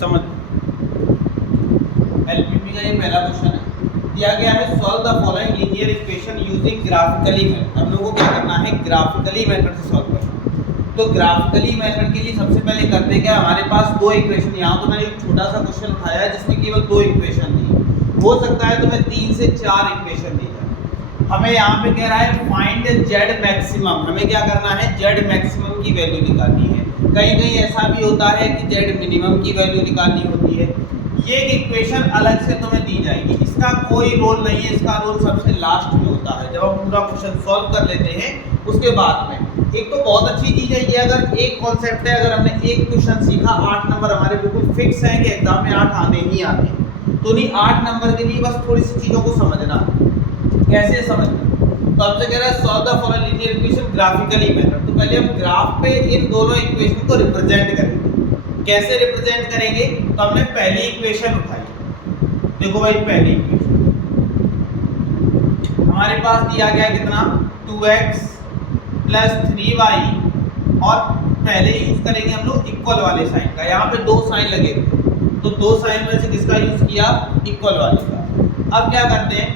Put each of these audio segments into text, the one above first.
समझ, एलपीपी का ये पहला क्वेश्चन है, दिया गया है solve the following linear equation using graphically method. हम लोगों को क्या करना है, ग्राफिकली मेथड से सॉल्व करना। तो ग्राफिकली मेथड के लिए सबसे पहले करते क्या, हमारे पास दो इक्वेशन, यहाँ तो मैंने एक छोटा सा क्वेश्चन उठाया है जिसमें केवल दो इक्वेशन दी, हो सकता है तो मैं 3 से 4 इक्वेशन दी जाए। हमें यहाँ पे कह रहा है फाइंड जेड मैक्सिमम, हमें क्या करना है, जेड मैक्सिमम की वैल्यू निकालनी है। कहीं कहीं ऐसा भी होता है कि जेड मिनिमम की वैल्यू निकालनी होती है। ये एक इक्वेशन अलग से तुम्हें दी जाएगी, इसका कोई रोल नहीं है, इसका रोल सबसे लास्ट में होता है जब हम पूरा क्वेश्चन सॉल्व कर लेते हैं उसके बाद में। एक तो बहुत अच्छी चीज है ये, अगर एक कॉन्सेप्ट है, अगर हमने एक क्वेश्चन सीखा, 8 नंबर हमारे बिल्कुल फिक्स है कि एग्जाम में 8 आने ही आने हैं, तो नहीं 8 नंबर के लिए बस थोड़ी सी चीजों को समझना। कैसे समझना, तो हमसे कह रहा है solve the following linear equation graphically method. तो पहले हम ग्राफ पे इन दोनों इक्वेशन को रिप्रेजेंट करेंगे। कैसे रिप्रेजेंट करेंगे, तो हमने पहली इक्वेशन उठाई, देखो भाई पहली इक्वेशन हमारे पास दिया गया है कितना, 2x प्लस 3y, और पहले यूज करेंगे हम लोग इक्वल वाले साइन का। यहाँ पे दो साइन लगे, तो दो साइन में से किसका यूज किया, इक्वल वाले का। अब क्या करते हैं,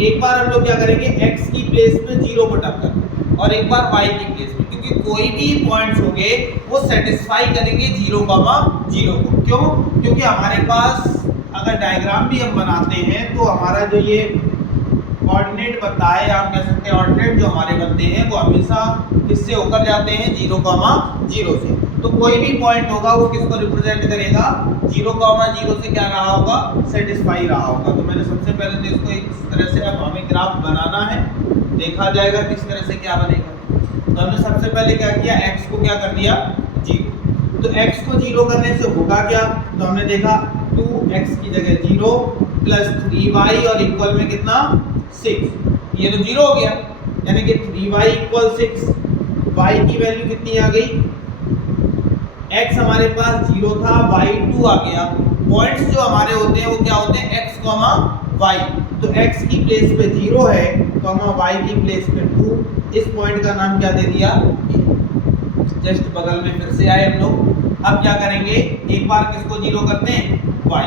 एक बार हम लोग क्या करेंगे, x की प्लेस में 0 पुट अप करते हैं और एक बार y की प्लेस में, क्योंकि कोई भी पॉइंट्स होंगे वो सेटिस्फाई करेंगे 0, 0 को। क्यों, क्योंकि हमारे पास अगर डायग्राम भी हम बनाते हैं तो हमारा जो ये कोऑर्डिनेट बनता है, आप कह सकते हैं ऑर्डिनेट जो हमारे बनते हैं वो हमेशा किससे होकर जाते हैं, 0, 0 से। तो कोई भी पॉइंट होगा वो किसको रिप्रेजेंट करेगा, 0, 0 से क्या रहा होगा, सेटिस्फाई रहा होगा। तो मैंने सबसे पहले तो इसको इस तरह से, अब हमें ग्राफ बनाना है, देखा जाएगा किस तरह से क्या बनेगा। तो हमने सबसे पहले क्या किया, x को क्या कर दिया, 0। तो x को 0 करने से होगा क्या, तो हमने देखा 2x की जगह 0 प्लस 3y और इक्वल में कितना, 6, ये तो 0 हो गया, यानी कि 3y इक्वल 6। y की वैल्यू कितनी आ गई, x हमारे पास 0 था, y 2 आ गया। पॉइंट्स जो हमारे होते हैं वो क्या होते हैं, x, y। तो x की प्लेस पे 0 है, y की प्लेस पे 2, इस पॉइंट का नाम क्या दे दिया, जस्ट बगल में फिर से आए हम लोग। अब क्या करेंगे, एक बार किसको 0 करते हैं, y।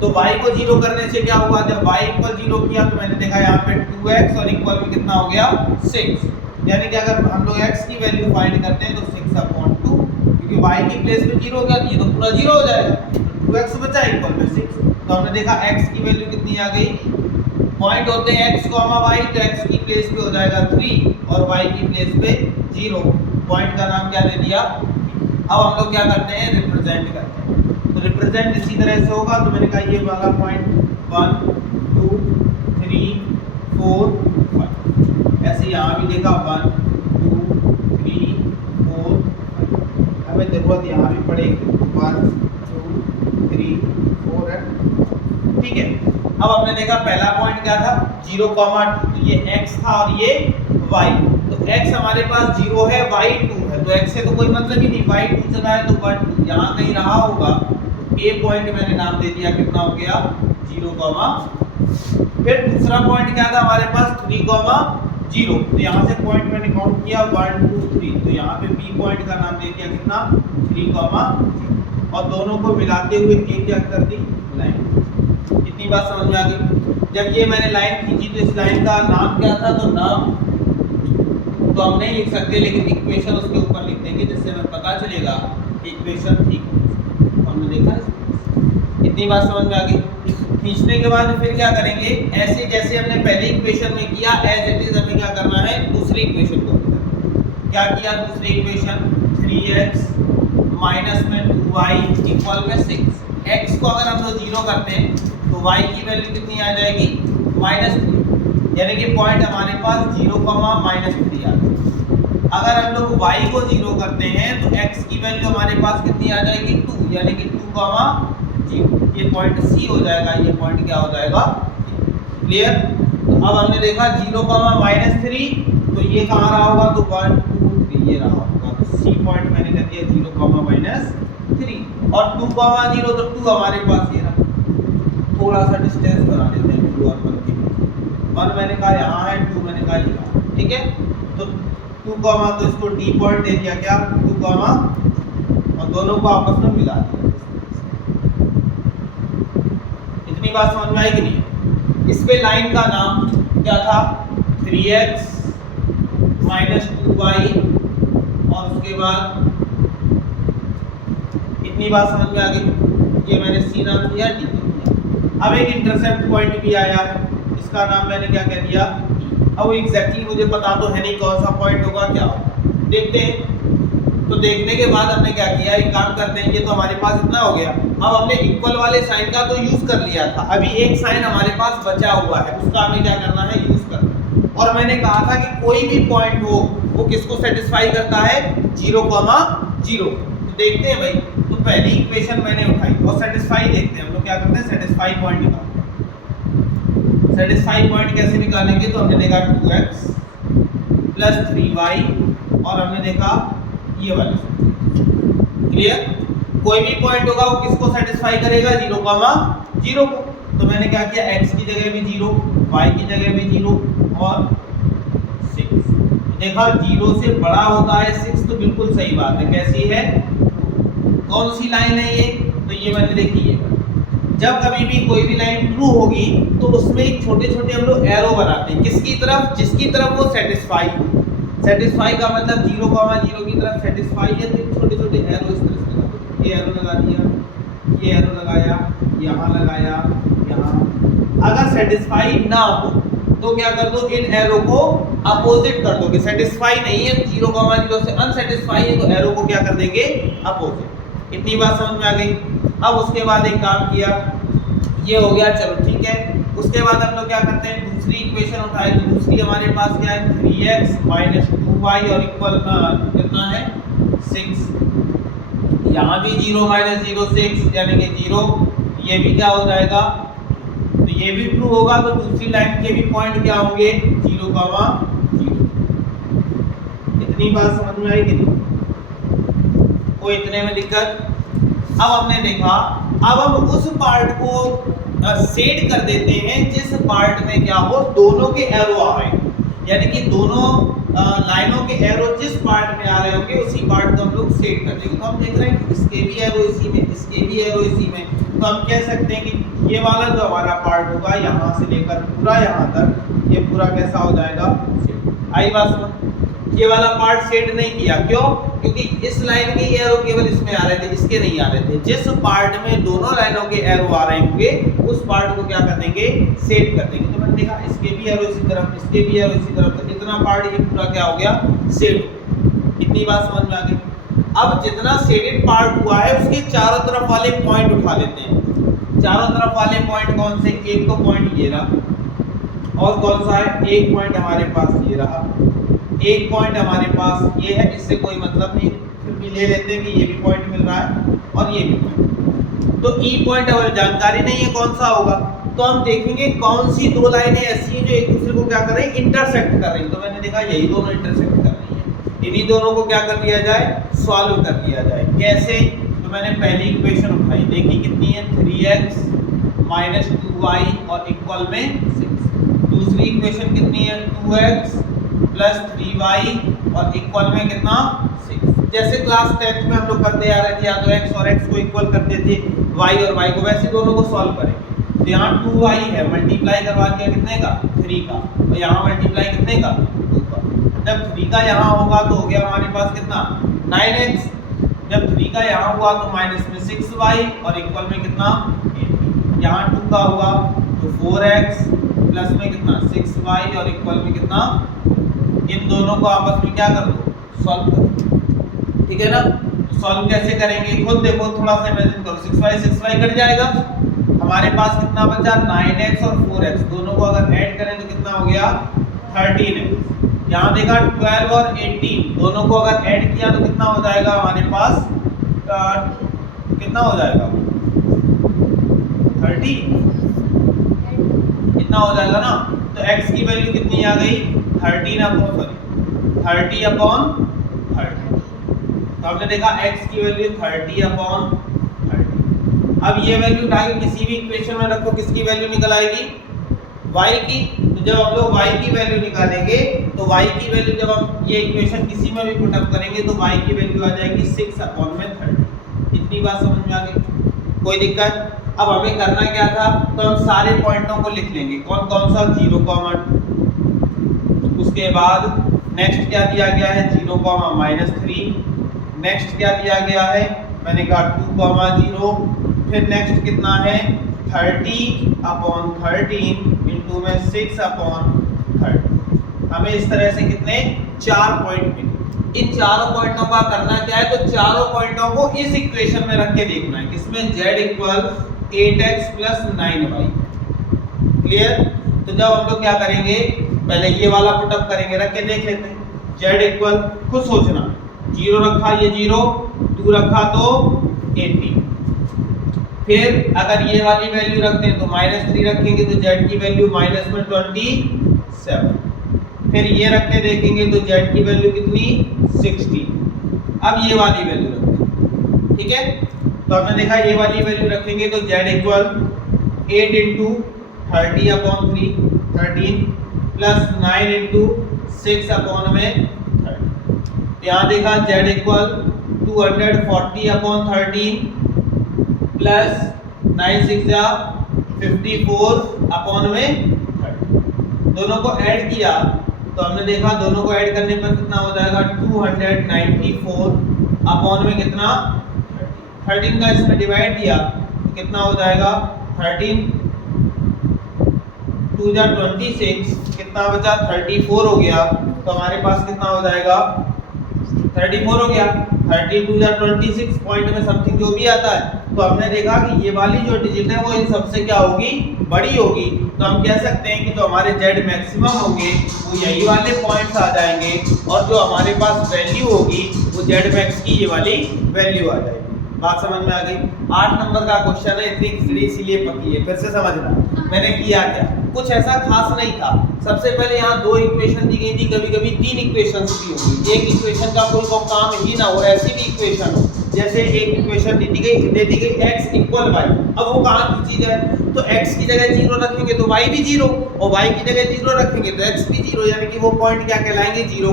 तो y को 0 करने से क्या हुआ, जब y इक्वल 0 किया तो मैंने देखा यहाँ पे 2x और इक्वल में कितना हो गया, 6। यानी कि अगर हम लोग x की वैल्यू फाइंड करते हैं तो 6/2, क्योंकि y की प्लेस पे 0 हो गया तो ये तो पूरा 0 हो जाएगा, 2x बचा इक्वल में 6। तो हमने देखा x की वैल्यू कितनी आ गई, पॉइंट होते हैं x, y, तो x की प्लेस पे हो जाएगा 3 और y की प्लेस पे 0, पॉइंट का नाम क्या दे दिया। अब हम लोग क्या करते हैं, रिप्रेजेंट करते हैं। तो रिप्रेजेंट इसी तरह से होगा, तो मैंने कहा ये वाला पॉइंट 1, 2, 3, 4, 5, ऐसे यहाँ भी देखा 1, 2, 3, 4, 5, हमें जरूरत यहाँ भी पड़ेगी 1, 2, 3, 4 है, ठीक है। अब हमने देखा पहला पॉइंट क्या था, 0, 2, तो ये x था और ये y। तो x हमारे पास 0 है, y 2 है, तो x से तो कोई मतलब ही नहीं, y 2 चला है तो 1, 2 यहाँ कहीं रहा होगा। a पॉइंट मैंने नाम दे दिया, कितना हो गया, 0, फिर दूसरा पॉइंट क्या था हमारे पास, 3, 0। तो यहाँ से पॉइंट मैंने काउंट किया 1, 2, 3, तो यहाँ पे b पॉइंट का नाम दे दिया कितना, 3, 0, और दोनों को मिलाते हुए एक क्या कर दी, लाइन। इतनी बात समझ में आ गई। जब ये मैंने लाइन खींची तो इस लाइन का नाम क्या था, तो नाम तो हम नहीं लिख सकते, लेकिन इक्वेशन उसके ऊपर लिख देंगे जिससे हमें पता चलेगा कि इक्वेशन ठीक है। हमने देखा, इतनी बात समझ में आ गई। खींचने के बाद फिर क्या करेंगे, ऐसे जैसे हमने पहली इक्वेशन में किया एज इट इज हमें क्या करना है, दूसरी इक्वेशन को क्या किया, दूसरी इक्वेशन 3x माइनस में 2y इक्वल में 6। x को अगर हम लोग 0 करते हैं तो y की वैल्यू कितनी आ जाएगी, -3, यानी कि पॉइंट हमारे पास 0, -3 आ गया। अगर हम लोग y को 0 करते हैं तो x की वैल्यू हमारे पास कितनी आ जाएगी, 2, यानी कि 2, 0। ये पॉइंट C हो जाएगा, ये पॉइंट क्या हो जाएगा, क्लियर। तो अब हमने देखा 0, -3, तो ये कहाँ रहा होगा, तो 1, 2, 3 ये रहा होगा। तो C पॉइंट मैंने कर दिया 0, -3, और 2, 0, तो 2 हमारे पास ये रहा। थोड़ा सा डिस्टेंस बना लेते हैं 2 और 1 के बीच। 1 मैंने कहा यहाँ है, 2 मैंने कहा यहाँ, ठीक है। तो 2, तो इसको D पॉइंट दे दिया क्या, 2, और दोनों को आपस में मिला दिया। इतनी बात समझ में आई कि नहीं? इस पे लाइन का नाम क्या था? 3x माइनस 2y, और उसके बाद इतनी बात समझ में आ गई। ये मैंने सी नाम दिया, डी दिया। अब एक इंटरसेप्ट पॉइंट भी आया है, इसका नाम मैंने क्या कह दिया? अब एग्जैक्टली मुझे पता तो है नहीं कौन सा पॉइंट होगा, क्या होगा, देखते हैं। तो देखने के बाद हमने क्या किया, एक काम करते हैं, ये तो हमारे पास इतना हो गया। अब हमने इक्वल वाले साइन का तो यूज कर लिया था, अभी एक साइन हमारे पास बचा हुआ है, उसका हमें क्या करना है? यूज करना। और मैंने कहा था कि कोई भी पॉइंट हो वो किसको सेटिस्फाई करता है? 0,0। तो देखते हैं भाई, तो पहली इक्वेशन मैंने उठाई और सेटिस्फाई देखते हैं हम लोग क्या करते हैं, सेटिस्फाई पॉइंट निकालते हैं। सेटिस्फाई पॉइंट कैसे निकालेंगे? तो हमने देखा 2x प्लस 3y, और हमने देखा ये वाले। क्लियर? कोई भी पॉइंट होगा वो किसको सेटिस्फाई करेगा? 0,0 को। तो मैंने क्या किया, x की जगह भी 0, y की जगह भी 0 और 6। देखा 0 से बड़ा होता है 6, तो बिल्कुल सही बात है। कैसी है? कौन सी लाइन है ये? तो ये मैंने देखी है, जब कभी भी कोई भी लाइन ट्रू होगी तो उसमें एक छोटे छोटे हम लोग एरो बनाते हैं, किसकी तरफ? जिसकी तरफ वो सेटिस्फाई हो। सेटिस्फाई का मतलब 0,0 की तरफ सेटिस्फाई है, तो छोटे छोटे एरो इस तरह से लगा दो। ये एरो लगा दिया, ये एरो लगाया, यहाँ लगाया, यहाँ। अगर सेटिस्फाई ना हो तो क्या कर दो, इन एरो को अपोजिट कर दोगे। सेटिस्फाई नहीं है 0,0 से अनसेटिस्फाई है, तो एरो को क्या कर देंगे? अपोजिट। इतनी बात समझ में आ गई। अब उसके बाद एक काम किया, ये हो गया, चलो ठीक है। उसके बाद हम लोग क्या करते हैं, दूसरी इक्वेशन उठाए। तो दूसरी हमारे पास क्या है? 3x माइनस 2y और इक्वल कितना है? 6। यहाँ भी 0 माइनस 0 6 यानी कि 0। ये भी क्या हो जाएगा? तो ये भी ट्रू होगा, तो दूसरी लाइन के भी पॉइंट क्या होंगे? 0,0। इतनी बात समझ में आई कि नहीं? कोई इतने में दिक्कत? अब हमने देखा, अब हम उस पार्ट को सेट कर देते हैं जिस पार्ट में क्या हो, दोनों के एरो आ रहे हैं, यानी कि दोनों लाइनों के एरो जिस पार्ट में आ रहे होंगे उसी पार्ट को हम लोग सेट कर देंगे। तो हम देख रहे हैं कि इसके भी एरो इसी में, इसके भी एरो इसी में, तो हम कह सकते हैं कि ये वाला जो हमारा पार्ट होगा यहाँ से लेकर पूरा यहाँ तक, ये पूरा कैसा हो जाएगा? आई बात समझ? ये वाला पार्ट सेट नहीं किया, क्यों? क्योंकि इस लाइन के एरो केवल इसमें आ रहे थे, इसके नहीं आ रहे थे। जिस पार्ट में दोनों लाइनों के एरो आ रहे होंगे उस पार्ट को क्या कर देंगे? सेट कर देंगे। तो मैंने देखा इसके भी एरो इसी तरफ, इसके भी एरो इसी तरफ, तो इतना पार्ट ये पूरा क्या हो गया? सेट। इतनी बात समझ में आ गई। अब जितना सेटेड पार्ट हुआ है उसके चारों तरफ वाले पॉइंट उठा लेते हैं। चारों तरफ वाले पॉइंट कौन से? एक तो पॉइंट ये रहा, और कौन सा है? एक पॉइंट हमारे पास ये रहा, एक पॉइंट हमारे पास ये है, इससे कोई मतलब नहीं, फिर भी ले लेते हैं कि ये भी पॉइंट मिल रहा है और ये भी पॉइंट। तो ई पॉइंट हमें जानकारी नहीं है कौन सा होगा, तो हम देखेंगे कौन सी दो लाइनें ऐसी हैं जो एक दूसरे को क्या कर रही हैं? इंटरसेक्ट कर रही हैं। तो मैंने देखा यही दोनों इंटरसेक्ट कर रही हैं, इन्हीं दोनों को क्या कर लिया जाए? सॉल्व कर लिया जाए। कैसे? तो मैंने पहली इक्वेशन उठाई, देखी कितनी है? 3x माइनस 2y और इक्वल में 6। दूसरी इक्वेशन कितनी है? 2x प्लस 3y और इक्वल में कितना? 6। जैसे क्लास 10th में हम लोग करते आ रहे थे, या तो x और x को इक्वल करते थे y और y को, वैसे दोनों को सॉल्व करेंगे। तो यहाँ 2y है, मल्टीप्लाई करवा दिया कितने का? 3 का, और यहाँ मल्टीप्लाई कितने का? 2 का। जब 3 का यहाँ होगा तो हो गया हमारे पास कितना? 9x। जब 3 का यहाँ हुआ तो माइनस में 6y और इक्वल में कितना? 8। यहाँ 2 का हुआ तो 4x प्लस में कितना? 6y और इक्वल में कितना? इन दोनों को आपस में क्या कर दो? सॉल्व कर दो। ठीक है ना? सॉल्व कैसे करेंगे? खुद देखो, थोड़ा सा इमेजिन करो। 6y कट जाएगा, हमारे पास कितना बचा? 9x और 4x, दोनों को अगर ऐड करें तो कितना हो गया? 13x। यहाँ देखा 12 और 18, दोनों को अगर ऐड किया तो कितना हो जाएगा हमारे पास? कितना हो जाएगा? 30 इतना हो जाएगा ना। तो x की वैल्यू कितनी आ गई? 30 अपॉन 30। तो हमने देखा x की वैल्यू 30 अपॉन 30। अब ये वैल्यू उठा के किसी भी इक्वेशन में रखो, किसकी वैल्यू निकल आएगी? y की। तो जब हम लोग y की वैल्यू निकालेंगे तो y की वैल्यू जब हम ये इक्वेशन किसी में भी पुट अप करेंगे तो y की वैल्यू आ जाएगी 6 अपॉन में 30। इतनी बात समझ में आ गई? कोई दिक्कत? अब हमें करना क्या था, तो हम सारे पॉइंटों को लिख लेंगे, कौन कौन सा 0, उसके बाद नेक्स्ट क्या दिया गया है 0, -3, नेक्स्ट क्या दिया गया है, मैंने कहा 2, 0, फिर नेक्स्ट कितना है 30/13 इंटू में 6/30। हमें इस तरह से कितने 4 पॉइंट मिले। इन चारों पॉइंटों का करना क्या है, तो चारों पॉइंटों को इस इक्वेशन में रख के देखना है, किसमें z = 8x + 9y। क्लियर। तो जब हम लोग क्या करेंगे, पहले ये वाला पुटअप करेंगे, रख के देख लेते हैं। z = खुद सोचना, 0 रखा ये 0, 2 रखा तो 80। फिर अगर ये वाली वैल्यू रखते हैं तो -3 रखेंगे तो z की वैल्यू -27। फिर ये रख के देखेंगे तो z की वैल्यू कितनी 60। अब ये वाली वैल्यू रखते हैं, ठीक है। तो हमने देखा ये वाली वैल्यू रखेंगे तो z = 8 × 30/3 13 + 9 × 6/30। यहाँ देखा z = 240/13 प्लस 9 6 जा 54/30। दोनों को ऐड किया तो हमने देखा दोनों को ऐड करने पर कितना हो जाएगा 294/में कितना 13 का इसमें डिवाइड दिया तो कितना हो जाएगा 13 2 जा 26, कितना बचा 34 हो गया। तो हमारे पास कितना हो जाएगा 34 हो गया। 13 2 जा 26 पॉइंट में समथिंग जो भी आता है, तो हमने देखा कि ये वाली जो डिजिट है वो इन सबसे क्या होगी, बड़ी होगी। तो हम कह सकते हैं कि जो हमारे z मैक्सिमम होंगे वो यही वाले पॉइंट्स आ जाएंगे, और जो हमारे पास वैल्यू होगी वो z मैक्स की ये वाली वैल्यू आ जाएगी। बात समझ में आ गई। 8 नंबर का क्वेश्चन है, इतनी खिचड़ी इसीलिए पकी है, फिर से समझना मैंने किया क्या, कुछ ऐसा खास नहीं था। सबसे पहले यहाँ 2 इक्वेशन दी गई थी, कभी कभी 3 इक्वेशंस भी होंगी, एक इक्वेशन का कोई काम ही ना हो, ऐसी भी इक्वेशन हो। जैसे एक इक्वेशन दे दी गई x = y। अब वो कहाँ की चीज है, तो x की जगह 0 रखेंगे तो y भी 0, और y की जगह 0 रखेंगे तो x भी 0, यानी कि वो पॉइंट क्या कहलाएंगे 0,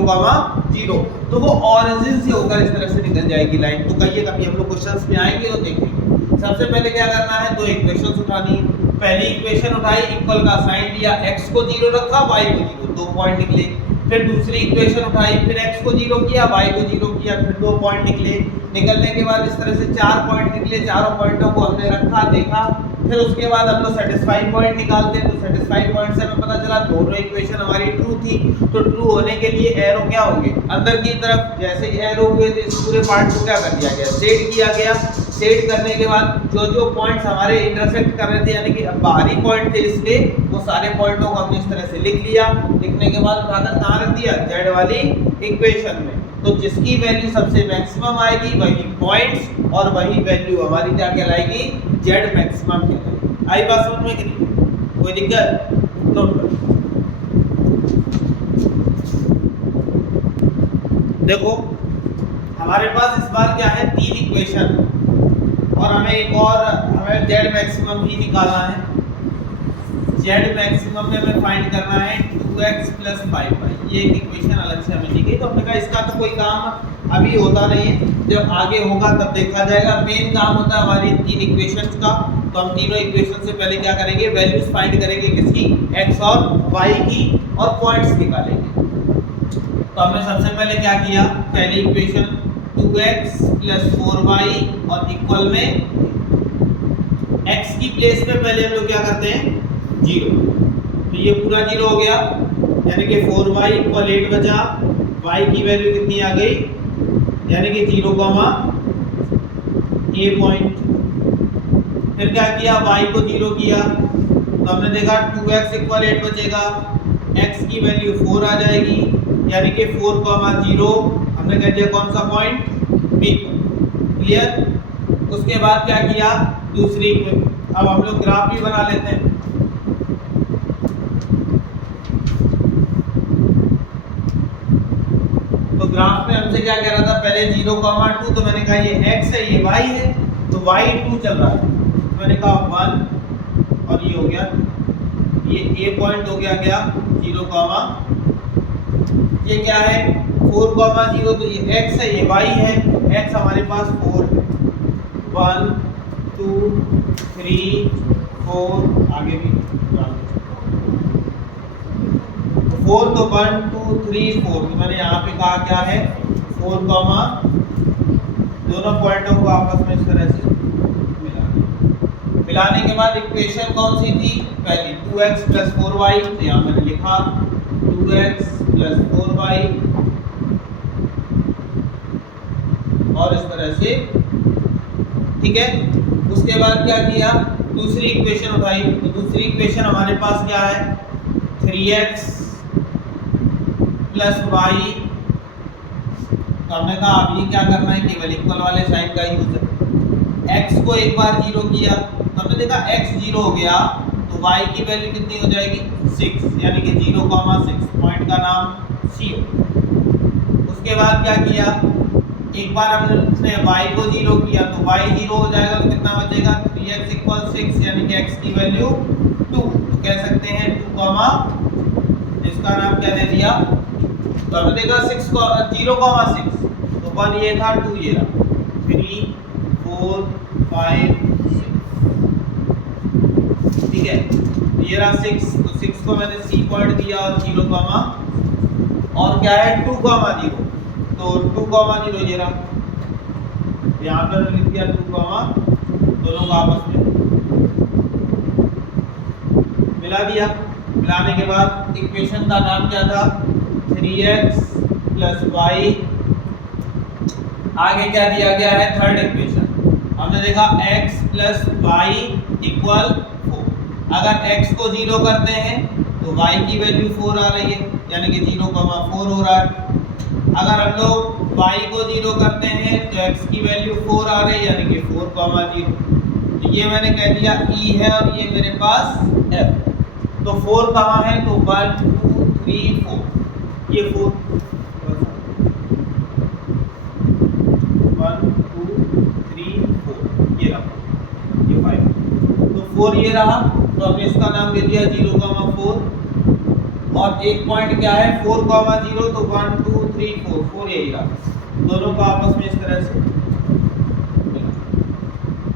0। तो वो ओरिजिन से होकर इस तरह से निकल जाएगी लाइन। तो कहिए कभी हम लोग क्वेश्चंस में आएंगे तो देखेंगे। सबसे पहले क्या करना है, 2 इक्वेशंस उठानी है। पहली इक्वेशन उठाई, इक्वल का साइन लिया, x को 0 रखा, y को 0, 2 पॉइंट निकले। फिर दूसरी इक्वेशन उठाई, फिर x को 0 किया, y को 0 किया, फिर 2 पॉइंट निकले। निकलने के बाद इस तरह से 4 पॉइंट निकले, चारों पॉइंटों को हमने रखा, देखा। फिर उसके बाद हम लोग सेटिस्फाइड पॉइंट निकालते हैं, तो सेटिस्फाइड पॉइंट से हमें पता चला दोनों इक्वेशन हमारी ट्रू थी। तो ट्रू होने के लिए एरो क्या होंगे, अंदर की तरफ। जैसे ही एरो हुए तो इस पूरे पार्ट को क्या कर दिया गया, सेट किया गया। सेट करने के बाद जो जो पॉइंट्स हमारे इंटरसेक्ट कर रहे थे, यानी कि बाहरी पॉइंट थे इसके, वो सारे पॉइंटों को हमने इस तरह से लिख लिया। लिखने के बाद उठाकर कहाँ रख दिया, z वाली इक्वेशन में। तो जिसकी वैल्यू सबसे मैक्सिमम आएगी वही पॉइंट्स और वही वैल्यू हमारी क्या कहलाएगी, z मैक्सिमम कहलाएगी। आई बात समझ में कि नहीं, कोई दिक्कत, नोट करो। देखो हमारे पास इस बार क्या है 3 इक्वेशन, और हमें एक और हमें z मैक्सिमम ही निकालना है। z मैक्सिमम में हमें फाइंड करना है 2x + 5y। ये एक इक्वेशन अलग से हमें दी गई, तो हमने कहा इसका तो कोई काम अभी होता नहीं है, जब आगे होगा तब देखा जाएगा। मेन काम होता है हमारी 3 इक्वेशंस का। तो हम तीनों इक्वेशन से पहले क्या करेंगे, वैल्यूज फाइंड करेंगे, किसकी, x और y की, और पॉइंट्स निकालेंगे। तो हमने सबसे पहले क्या किया, पहली इक्वेशन 2x + 4y और इक्वल में x की प्लेस पे पहले हम लोग क्या करते हैं 0। तो ये पूरा 0 हो गया, यानी कि 4y = 8 बचा। y की वैल्यू कितनी आ गई, यानी कि 0, a पॉइंट। फिर क्या किया, y को 0 किया, तो हमने देखा 2x = 8 बचेगा, x की वैल्यू 4 आ जाएगी, यानी कि 4, 0 हमने कह दिया कौन सा पॉइंट, b। क्लियर। उसके बाद क्या किया, दूसरी, अब हम लोग ग्राफ भी बना लेते हैं। तो ग्राफ में हमसे क्या कह रहा था, पहले 0, 2, तो मैंने कहा ये x है, ये y है, तो y 2 चल रहा है, तो मैंने कहा 1, और ये हो गया, ये a पॉइंट हो गया क्या 0, ये क्या है 4, 0, तो ये x है, ये y है। x हमारे पास 4, 1, 2, 3 4 आगे भी 4 तो 1 2 3 4 तो मैंने यहाँ पे कहा क्या है 4 कॉमा दोनों पॉइंटों को आपस में इस तरह से मिलाने के बाद इक्वेशन कौन सी थी पहली 2x + 4y तो यहाँ मैंने लिखा 2x + 4y और इस तरह से ठीक है। उसके बाद क्या किया दूसरी इक्वेशन उठाई तो दूसरी इक्वेशन हमारे पास क्या है 3x + y तो हमने कहा अभी क्या करना है केवल इक्वल वाले साइन का यूज है। x को एक बार 0 किया तो हमने देखा x 0 हो गया तो y की वैल्यू कितनी हो जाएगी 6 यानी कि 0,6 पॉइंट का नाम C हो। उसके बाद क्या किया एक बार हमने y को 0 किया तो y 0 हो जाएगा तो कितना बचेगा 3x = 6 यानी कि x की वैल्यू 2 तो कह सकते हैं 2, इसका नाम क्या दे दिया तो हमने देखा 0,6 तो 1 ये था 2 ये रहा 3 4 5 6 ठीक है ये रहा 6 तो 6 को मैंने C पॉइंट दिया और 0, और क्या है 2,0 तो 2,0 ये रहा यहाँ पर लिख दिया 2, दोनों को आपस में मिला दिया। मिलाने के बाद इक्वेशन का नाम क्या था 3x + y आगे क्या दिया गया है थर्ड इक्वेशन हमने देखा x + y = 4 अगर x को 0 करते हैं तो y की वैल्यू 4 आ रही है यानी कि 0,4 हो रहा है। अगर हम लोग y को 0 करते हैं तो x की वैल्यू 4 आ रही है यानी कि 4,0 तो ये मैंने कह दिया E है और ये मेरे पास F तो 4 कहाँ है तो 1 2 3 4 ये 4 1 2 3 4 ये रहा ये 5 तो 4 ये रहा तो हमने इसका नाम दे दिया 0,4 और एक पॉइंट क्या है 4,0 तो 1 2 3 4 4 यही रहा दोनों को आपस में इस तरह से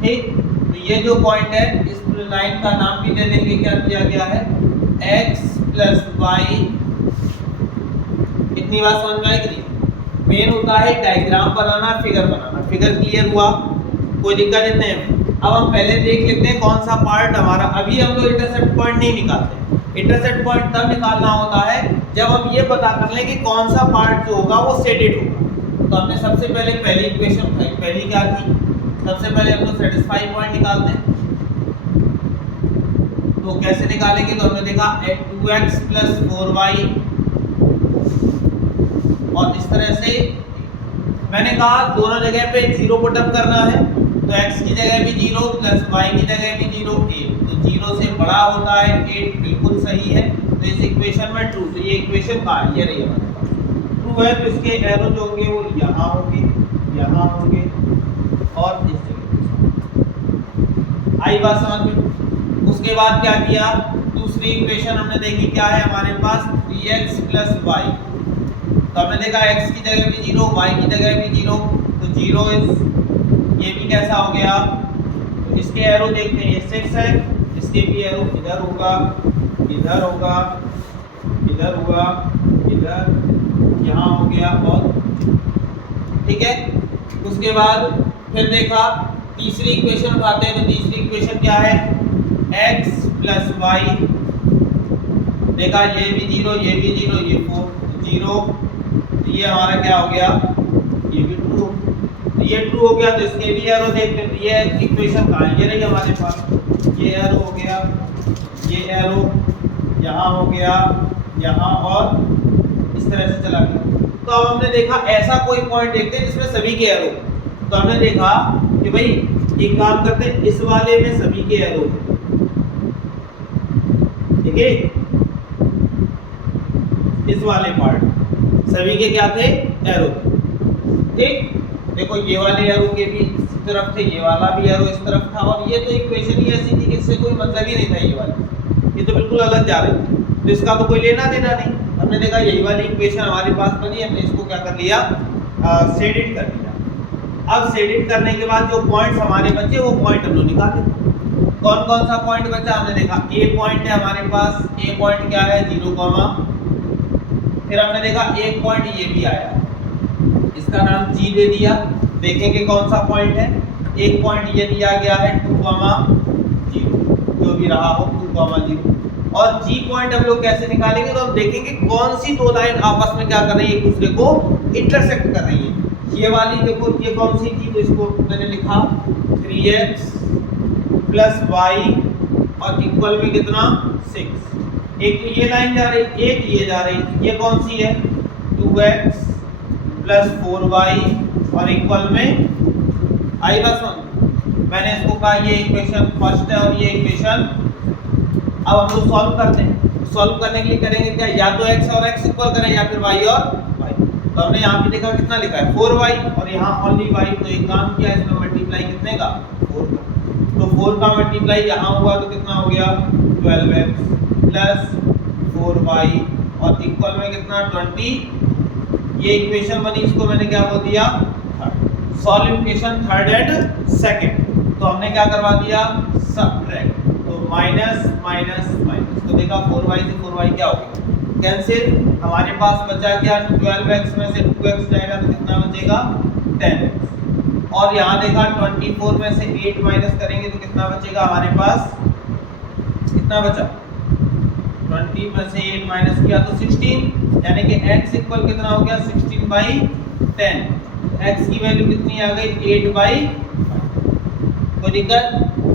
ठीक। तो ये जो पॉइंट है इस लाइन का नाम भी दे देंगे क्या दिया गया है x + y इतनी बात समझ में आएगी नहीं मेन होता है डायग्राम बनाना फिगर क्लियर हुआ कोई दिक्कत नहीं है। अब हम पहले देख लेते हैं कौन सा पार्ट हमारा अभी हम लोग इंटरसेप्ट पॉइंट नहीं निकालते इंटरसेप्ट पॉइंट तब निकालना होता है जब हम ये पता कर लें कि कौन सा पार्ट जो होगा वो सेटेड होगा। तो हमने सबसे पहले पहली इक्वेशन उठाई पहली क्या थी सबसे पहले हम लोग सेटिस्फाई पॉइंट निकालते हैं तो कैसे निकालेंगे तो हमने देखा 2x + 4y और इस तरह से मैंने कहा दोनों जगह पे 0 पुट अप करना है तो x की जगह भी 0 + y की जगह भी 0 8 तो 0 से बड़ा होता है 8 बिल्कुल सही है तो इस इक्वेशन में ट्रू तो ये इक्वेशन का ये रही हमारे पास ट्रू है तो इसके एरो जो होंगे वो यहाँ होंगे और इस जगह आई बात समझ में। उसके बाद क्या किया दूसरी इक्वेशन हमने देखी क्या है हमारे पास 3x + y तो हमने देखा x की जगह भी 0 y की जगह भी 0 तो 0 ये भी कैसा हो गया तो इसके एरो देखते हैं ये 6 है इसके भी एरो इधर होगा इधर यहाँ हो गया और ठीक है। उसके बाद फिर देखा तीसरी इक्वेशन उठाते हैं तो तीसरी इक्वेशन क्या है x + y देखा ये भी 0 ये भी 0 ये 4 0 ये हमारा क्या हो गया ये भी ट्रू तो ये ट्रू हो गया तो इसके भी एरो देखते हैं ये इक्वेशन कहाँ है ये रही हमारे पास ये एरो हो गया ये एरो यहाँ हो गया यहाँ और इस तरह से चला गया। तो अब हमने देखा ऐसा कोई पॉइंट देखते हैं जिसमें सभी के एरो तो हमने देखा कि भाई एक काम करते हैं इस वाले में सभी के एरो ठीक है इस वाले पार्ट सभी के क्या थे एरो ठीक देखो ये वाले एरो के भी इस तरफ थे ये वाला भी एरो इस तरफ था और ये तो इक्वेशन ही ऐसी थी कि इससे कोई मतलब ही नहीं था ये वाली ये तो बिल्कुल अलग जा रही थी तो इसका तो कोई लेना देना नहीं। हमने देखा यही वाली इक्वेशन हमारे पास बनी हमने इसको क्या कर लिया सेट इट कर दिया। अब शेडिंग करने के बाद जो पॉइंट्स हमारे बचे वो पॉइंट हम लोग निकाले। कौन कौन सा पॉइंट बचा हमने देखा, ए पॉइंट है हमारे पास, ए पॉइंट क्या है 0, फिर हमने देखा एक पॉइंट ये भी आया, इसका नाम जी दे दिया। देखेंगे कौन सा पॉइंट है, एक पॉइंट ये दिया गया है 2, 0, जो भी रहा हो 2, 0। और जी पॉइंट हम लोग कैसे निकालेंगे, तो हम देखेंगे कौन सी दो लाइन आपस में क्या कर रही है, एक दूसरे को इंटरसेक्ट कर रही है। ये वाली देखो, ये कौन सी थी, तो इसको मैंने लिखा 3x प्लस वाई और इक्वल में कितना 6। एक तो ये लाइन जा रही, एक ये जा रही, ये कौन सी है 2x प्लस 4y और इक्वल में आई बस 1। मैंने इसको कहा ये इक्वेशन फर्स्ट है और ये इक्वेशन। अब हम लोग सॉल्व करते हैं। सॉल्व करने के लिए करेंगे क्या, या तो x और x इक्वल करें या फिर y और y। तो हमने यहाँ पे देखा कितना लिखा है 4y और यहाँ ओनली y, तो एक काम किया इसमें मल्टीप्लाई कितने का 4 का। तो 4 का मल्टीप्लाई यहाँ हुआ तो कितना हो गया 12x प्लस 4y और इक्वल में कितना 20। ये इक्वेशन बनी, इसको मैंने क्या बोल दिया third. Solve equation third and second. तो हमने क्या करवा दिया सबट्रैक्ट, तो माइनस माइनस माइनस, तो देखा 4y से 4y क्या हो गया कैंसिल। हमारे पास बचा क्या 12x में से 2x जाएगा तो कितना बचेगा 10x। और यहाँ देखा 24 में से 8 माइनस करेंगे तो कितना बचेगा हमारे पास, कितना बचा 20 में से 8 माइनस किया तो 16, यानी कि x इक्वल कितना हो गया 16/10। x की वैल्यू कितनी आ गई 8/5। कोई दिक्कत,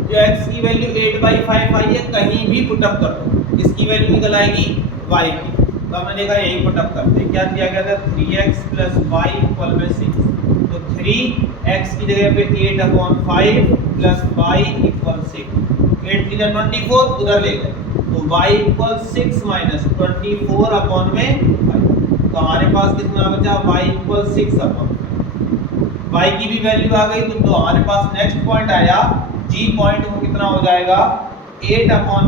जो x की वैल्यू 8/5 आई है कहीं भी पुट अप कर दो, इसकी वैल्यू निकल आएगी y की। तो हमने देखा यही पुट अप करते हैं, क्या दिया गया था 3x प्लस y इक्वल में 6। तो 3x की जगह पे 8/5 प्लस y इक्वल 6। 8 की जगह 24 उधर ले गए, तो y इक्वल 6 माइनस 24/5। तो हमारे पास कितना बचा y इक्वल 6/5। y की भी वैल्यू आ गई, तो हमारे पास नेक्स्ट पॉइंट आया g पॉइंट, वो कितना हो जाएगा 8/5,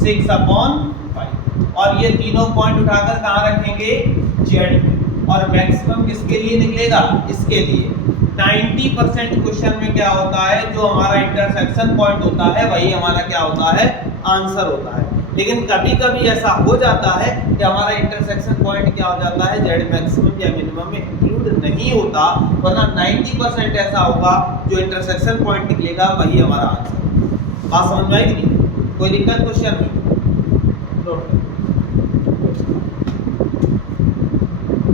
6/5। और ये तीनों पॉइंट उठाकर कहाँ रखेंगे z में। और मैक्सिमम किसके लिए निकलेगा, इसके लिए। 90% क्वेश्चन में क्या होता है, जो हमारा इंटरसेक्शन पॉइंट होता है वही हमारा क्या होता है आंसर होता है। लेकिन कभी कभी ऐसा हो जाता है कि हमारा इंटरसेक्शन पॉइंट क्या हो जाता है जेड मैक्सिमम या मिनिमम में इंक्लूड नहीं होता, वरना 90% ऐसा होगा जो इंटरसेक्शन पॉइंट निकलेगा वही हमारा आंसर। बात समझ में आई कि नहीं, कोई दिक्कत क्वेश्चन में?